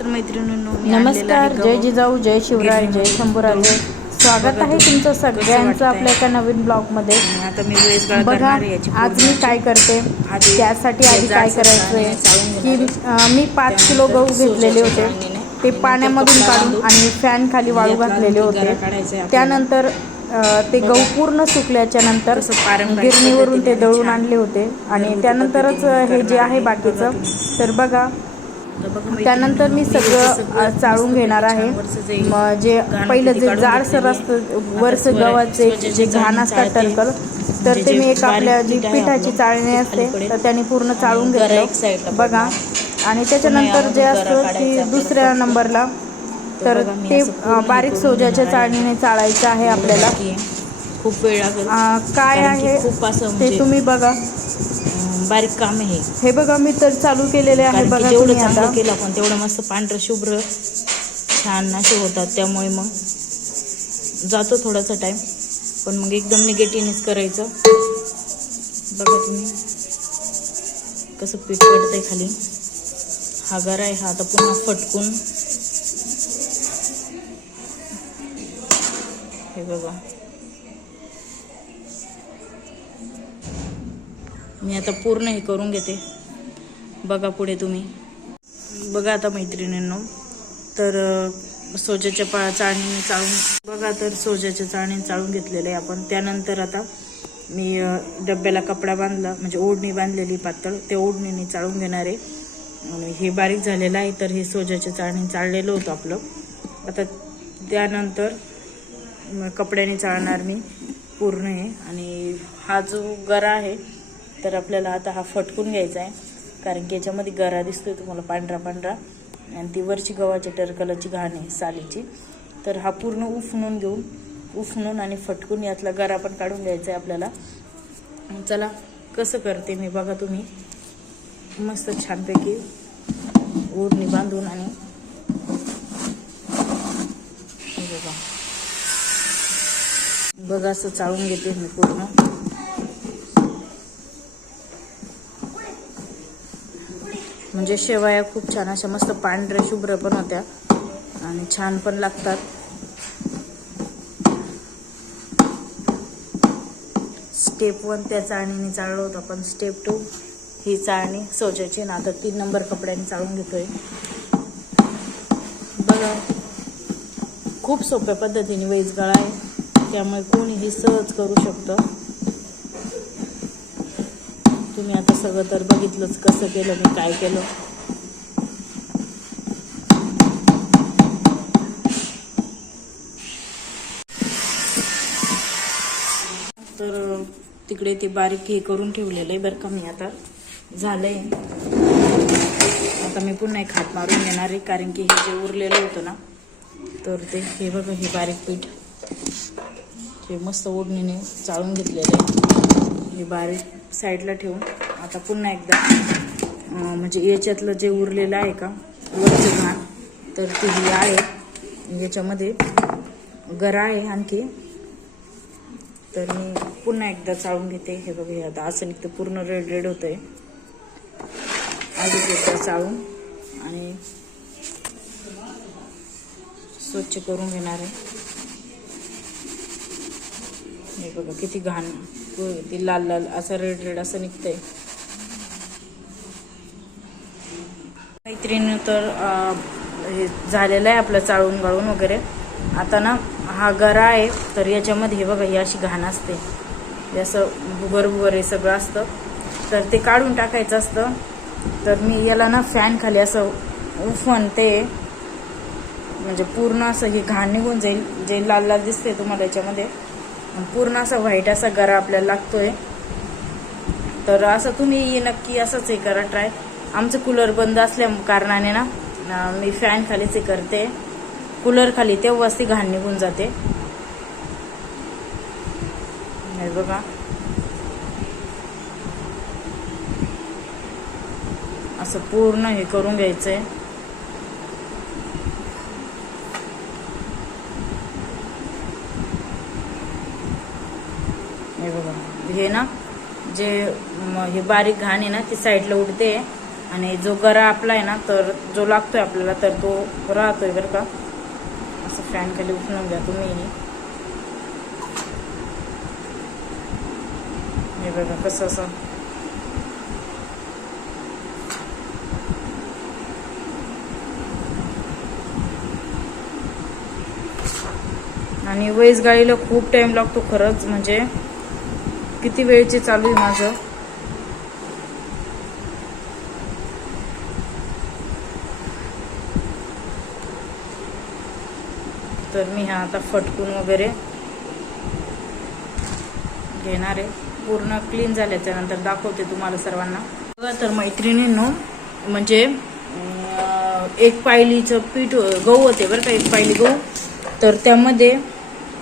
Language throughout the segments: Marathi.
तर मैत्रिणींनो नमस्कार आहे जय. जिजाऊ जय शिवराय जय शंभूराजे स्वागत आहे तुमचं सगळ्यांचं? आपल्या एका नवीन ब्लॉगमध्ये आणि आता मी वेळेस गळा बघा आहे आज मी. काय करते त्यासाठी आधी काय करायचंय चाळून की मी पाच किलो गहू घेतलेले होते ते पाण्यामधून काढून आणि फॅन खाली वाळू घातलेले होते त्यानंतर ते गहू पूर्ण सुकल्याच्या नंतर गिरणीवरून ते दळून आणले होते आणि त्यानंतरच हे जे आहे आहे. बाकीचं. तर बघा त्यानंतर मी सगळं चाळून घेणार आहे. जे पहिलं जे जाडसर असतं वरचं गव्हाचे जे घाण असतात टरकल तर ते मी एक आपल्या जी पिठाची चाळणी असते तर त्याने पूर्ण चाळून घेतलं. बघा. आणि त्याच्यानंतर जे असतं की दुसऱ्या नंबरला तर ते बारीक सोज्याच्या चाळणीने चाळायचं आहे आपल्याला. खूप वेळ काय आहे ते म्हणजे तुम्ही बघा. बारीक काम आहे. हे. हे बघा मी तर चालू केलेले आहे कारण की बघा जेवढं तुम्ही चांगलं आता. केलं आपण तेवढं मस्त पांढरं शुभ्र छान असे होतात. त्यामुळे मग जातो थोडासा टाइम पण मग एकदम निगेटिव्हनेच करायचं. बघा तुम्ही. कसं पीठ पडतंय खाली. हा गरा आहे हा आता पुन्हा फटकून. हे बघा. मी आता पूर्ण हे करून घेते. बघा पुढे तुम्ही. बघा आता मैत्रिणींनो. तर सोज्याच्या पा चाळणी चाळून बघा तर सोज्याच्या चाळणीने चाळून घेतलेलं आहे आपण. त्यानंतर आता मी डब्याला कपडा बांधला म्हणजे ओढणी बांधलेली पातळ. ते ओढणीने चाळून घेणार आहे. आणि हे बारीक झालेलं आहे तर हे सोज्याच्या चाळणी चाळलेलं होतं आपलं. आता त्यानंतर कपड्याने चाळणार मी पूर्ण आहे आणि हा जो गरा आहे तर आपल्याला आता हा फटकून घ्यायचा आहे. कारण की याच्यामध्ये गरा दिसतोय तुम्हाला पांढरा पांढरा. आणि ती वरची गव्हाची टरकलाची घाण आहे सालीची. तर हा पूर्ण उफणून घेऊन उफणून आणि फटकून यातला गरा पण काढून घ्यायचा आहे आपल्याला. चला कसं करते मी बघा तुम्ही. मस्त छानपैकी ओढणी बांधून आणि बघा. बघा असं चाळून घेते मी पूर्ण. म्हणजे शेवया खूप छान अशा मस्त पांढऱ्या शुभ्र पण होत्या. आणि छान पण लागतात. स्टेप वन त्या चाळणीने चाळलो होतो पण स्टेप टू ही चाळणी सोजाची ना आता तीन नंबर कपड्याने चाळून घेतोय. बघा खूप सोप्या पद्धतीने वेजगाळ आहे. त्यामुळे कोणीही सहज करू शकतं. तुम्ही आता सगळं तर बघितलंच कसं केलं मी काय केलं. तर तिकडे ते बारीक हे करून ठेवलेलं आहे बरं का मी आता. झालंय. आता मी पुन्हा एक हात मारून येणार आहे कारण की हे जे उरलेलं होतं ना तर ते हे बघा हे बारीक पीठ. हे मस्त ओढणीने चाळून घेतलेलं आहे. हे बारीक साईडला ठेवून आता पुन्हा एकदा म्हणजे याच्यातलं जे उरलेलं आहे का वरचं घाण तर ती ही आहे याच्यामध्ये गरा आहे आणखी. तर मी पुन्हा एकदा चाळून घेते. हे बघा हे आता असं निघतं पूर्ण रेड रेड होतंय. अजून एकदा चाळून आणि स्वच्छ करून घेणार आहे. हे बघा किती घाण ती लाल लाल असं रेड रेड असं निघतंय. मैत्रिणी तर हे झालेलं आहे आपलं चाळून गाळून वगैरे. आता ना हा गरा आहे तर याच्यामध्ये हे बघा ही अशी घाण असते. असं भुगर भुगर हे सगळं असतं. तर ते काढून टाकायचं असतं. तर मी याला ना फॅन खाली असं उफणते. म्हणजे पूर्ण असं ही घाण निघून जाईल जे लाल लाल दिसते तुम्हाला याच्यामध्ये. पूर्ण असा व्हाईट असा गरा आपल्याला लागतोय. तर असं तुम्ही नक्की असंच हे करा ट्राय आमचं कूलर बंद असल्या कारणाने ना मी फॅन खालीच हे करते. कूलर खाली तेव्हाच ती घाण निघून जाते. हे बघा. असं पूर्ण हे करून घ्यायचंय. हे बघा. हे ना जे हे बारीक घाण आहे ना ती साईडला उडते. आणि जो गरा आपला आहे ना तर जो लागतोय आपल्याला तर तो राहतोय बरं का. असं फॅन खाली उठून घ्या तुम्ही. हे बघा कसं असं. आणि वैस खूप टाइम लागतो खरंच म्हणजे किती वेळचे चालू आहे माझं? तर मी हा आता फटकून वगैरे घेणार आहे. पूर्ण क्लीन झाल्याच्यानंतर दाखवते तुम्हाला सर्वांना. बघा तर मैत्रिणींनो म्हणजे एक पायलीचं पीठ गहू होते बरं का एक पायली गहू. तर त्यामध्ये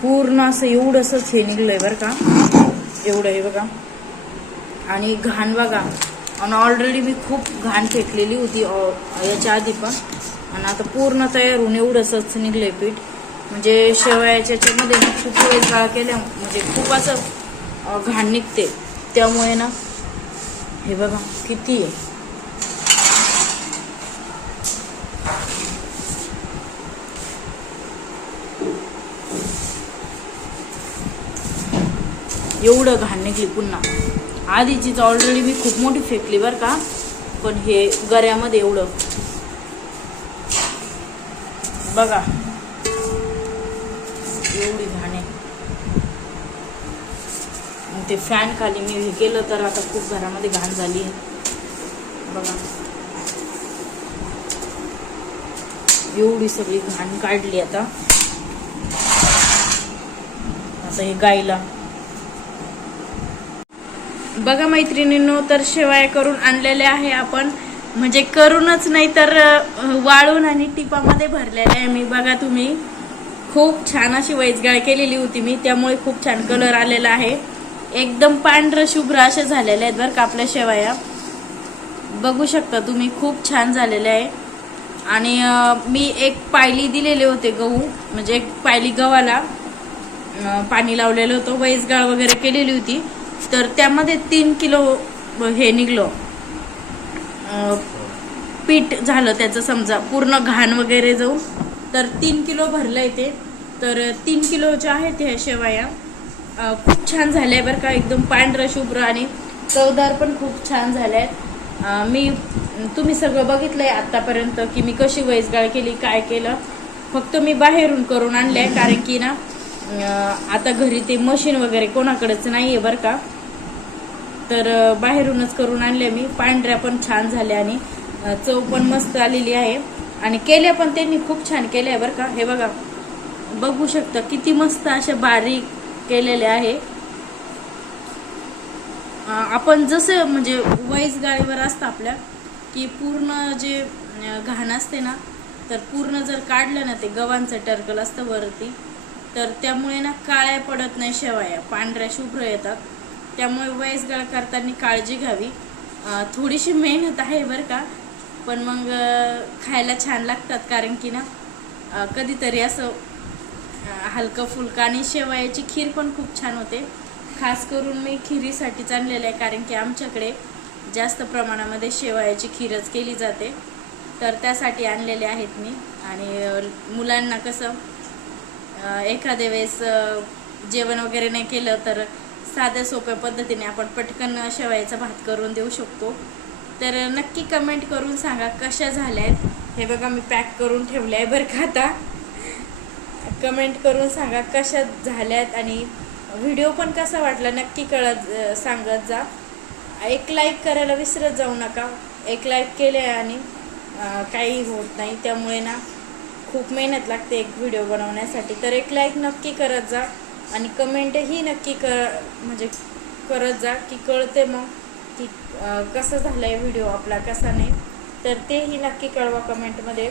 पूर्ण असं एवढंसंच हे निघलंय बरं का. एवढं हे बघा. आणि घाण बघा. आणि ऑलरेडी मी खूप घाण फेकलेली होती याच्या आधी पण. आणि आता पूर्ण तयार होऊन एवढंसंच निघलंय पीठ. म्हणजे शेवयाच्या याच्यामध्ये ना खूप वेळेस गाळ केल्या म्हणजे खूप असं घाण निघते. त्यामुळे ना हे बघा किती आहे. एवढं घाण निघली पुन्हा. आधीचीच ऑलरेडी मी खूप मोठी फेकली बरं का. पण हे गऱ्यामध्ये एवढं. बघा. एवढी घाण आहे मग ते फॅन खाली मी हे केलं तर आता खूप घरामध्ये घाण झाली बघा. एवढी सगळी घाण काढली आता. आता हे गाईला. बघा मैत्रिणींनो तर शेवाया करून आणलेल्या आहे आपण. म्हणजे करूनच नाही तर वाळून आणि टिपामध्ये भरलेल्या आहे मी. बघा तुम्ही. खूप छान अशी वैजगाळ केलेली होती मी. त्यामुळे खूप छान कलर आलेला आहे. एकदम पांढरं शुभ्र अशा झालेले आहेत बरं का आपल्या शेवाया. बघू शकता तुम्ही खूप छान झालेले आहे. आणि मी एक पायली दिलेले होते गहू. म्हणजे एक पायली गव्हाला पाणी लावलेलं होतं. वैसगाळ वगैरे केलेली होती. तर त्यामध्ये तीन किलो हे निघलं. पीठ झालं त्याचं समजा पूर्ण घाण वगैरे जाऊन. तर तीन किलो भरलं ते. तर तीन किलोच्या आहेत ह्या शेवाया. खूप छान झाल्या बरं का एकदम पांढरं शुभ्र आणि चवदार पण खूप छान झाल्या. आहेत मी तुम्ही सगळं बघितलंय आतापर्यंत की मी कशी वैसगाळ केली काय केलं. फक्त मी बाहेरून करून आणलंय कारण की ना आता घरी ते मशीन वगैरे कोणाकडेच नाही आहे बरं का. तर बाहेरूनच करून आणल्या मी. पांढऱ्या पण छान झाल्या आणि चव पण मस्त आलेली आहे. आणि केल्या पण त्यांनी खूप छान केल्या आहे बरं का. हे बघा. बघू शकता किती मस्त अशा बारीक केलेल्या आहे. आपण जसं म्हणजे वैस गाळीवर असतं आपल्या की पूर्ण जे घाण असते ना तर पूर्ण जर काढलं ना ते गव्हांचं टर्कल असतं वरती तर त्यामुळे ना काळ्या पडत नाही शेवाया पांढऱ्या शुभ्र येतात. त्यामुळे वयसगाळ करताना काळजी घ्यावी. थोडीशी मेहनत आहे बरं का पण मग खायला छान लागतात कारण की ना कधीतरी असं हलकं फुलकं आणि शेवयाची खीर पण खूप छान होते. खास करून मी खिरीसाठीच आणलेलं आहे कारण की आमच्याकडे जास्त प्रमाणामध्ये शेवयाची खीरच केली जाते. तर त्यासाठी आणलेले आहेत मी. आणि मुलांना कसं एखाद्या वेळेस जेवण वगैरे नाही केलं तर साध्या सोप्या पद्धतीने आपण पटकन शेवायचा भात करून देऊ शकतो. तर नक्की कमेंट करून सांगा कशा झाल्या आहेत हे बघा मी पॅक करून ठेवले आहे बरं का आता. कमेंट करून सांगा कशा झाल्यात आणि व्हिडिओ पण कसा वाटला नक्की कळत सांगत जा. एक लाईक करायला विसरत जाऊ नका. एक लाईक केले आणि काही होत नाही. त्यामुळे ना खूप मेहनत लागते एक व्हिडिओ बनवण्यासाठी. तर एक लाईक नक्की करत जा आणि कमेंटही नक्की कर म्हणजे करत जा की कळते मग की कसं झालं आहे व्हिडिओ आपला कसा नाही. तर तेही नक्की कळवा कमेंटमध्ये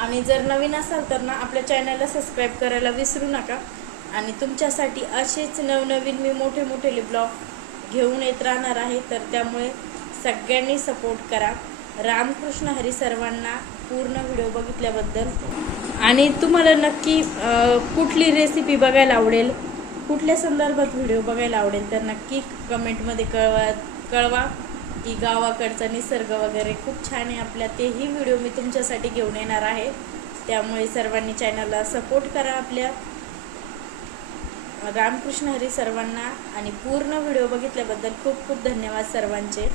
आणि जर नवीन असाल तर ना आपल्या चॅनलला सबस्क्राईब करायला विसरू नका. आणि तुमच्यासाठी असेच नवनवीन मी मोठे मोठे ब्लॉग घेऊन येत राहणार आहे. तर त्यामुळे सगळ्यांनी सपोर्ट करा. रामकृष्ण हरी सर्वांना पूर्ण व्हिडिओ बघितल्याबद्दल. आणि तुम्हाला नक्की कुठली रेसिपी बघायला आवडेल कुठल्या संदर्भात व्हिडिओ बघायला आवडेल तर नक्की कमेंटमध्ये कळवा कळवा की गावाकडचा निसर्ग वगैरे खूप छान आहे आपल्या. तेही व्हिडिओ मी तुमच्यासाठी घेऊन येणार आहे. त्यामुळे सर्वांनी चॅनलला सपोर्ट करा आपल्या. रामकृष्ण हरी सर्वांना आणि पूर्ण व्हिडिओ बघितल्याबद्दल खूप खूप धन्यवाद सर्वांचे.